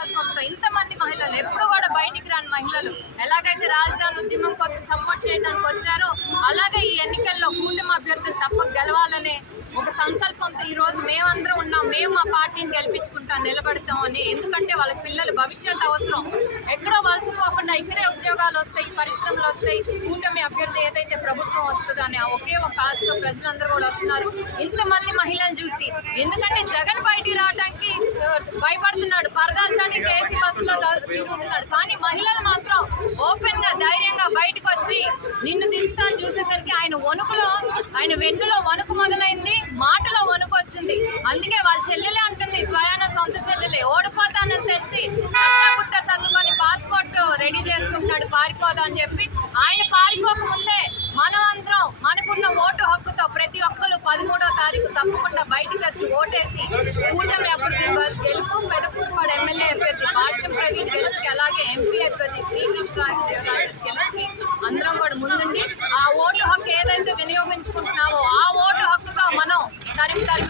ఇంతమంది మహిళలు ఎప్పుడు కూడా బయటికి రాని మహిళలు ఎలాగైతే రాజధాని ఉద్యమం కోసం సపోర్ట్ చేయడానికి వచ్చారో అలాగే ఈ ఎన్నికల్లో కూటమి అభ్యర్థులు తప్పక గెలవాలనే ఒక సంకల్పంతో ఈ రోజు మేమందరం ఉన్నాం. మేము మా పార్టీని గెలిపించుకుంటాం నిలబడతాం అని. ఎందుకంటే వాళ్ళ పిల్లల భవిష్యత్ అవసరం. ఎక్కడో వలసిపోకుండా ఇక్కడే ఉద్యోగాలు వస్తాయి పరిశ్రమలు వస్తాయి. కూటమి అభ్యర్థి ఏదైతే ప్రభుత్వం వస్తుందో అని ఆ ఒకే ఒక ఆశతో ప్రజలందరూ కూడా వస్తున్నారు. ఇంతమంది మహిళలు చూసి ఎందుకంటే జగన్ బయటికి రావడానికి ఆ, బస్సులో కానీ మహిళలు మాత్రం ఓపెన్గా ధైర్యంగా బయటకు వచ్చి నిన్ను దించుతాను చూసేసరికి ఆయన వణుకులో ఆయన వెన్నులో వణుకు మొదలైంది మాటలో వణుకు వచ్చింది అందుకే వాళ్ళ చెల్లెలే అంటుంది స్వయాన సొంత చెల్లెలే ఓడిపోతానని తెలిసి పుట్ట సర్దుకొని పాస్పోర్ట్ రెడీ చేసుకుంటాడు పారిపోదా అని చెప్పి ఆయన పారిపోక ముందే మనం అందరం మనకున్న ఓటు హక్కుతో ప్రతి ఒక్కరు పదమూడో తారీఖు తప్పకుండా బయటకు వచ్చి ఓటేసి కూటమి అప్పుడు గెలుపు పెదకూరుపాడు ఎమ్మెల్యే అభ్యర్థి భాష్యం ప్రవీణ్ అలాగే ఎంపీ అభ్యర్థి శ్రీకృష్ణరాజు దేవరాజు గెలిచి అందరం కూడా ముందుండి ఆ ఓటు హక్కు ఏదైతే వినియోగించుకుంటున్నామో ఆ ఓటు హక్కుగా మనం తరిమి దానికి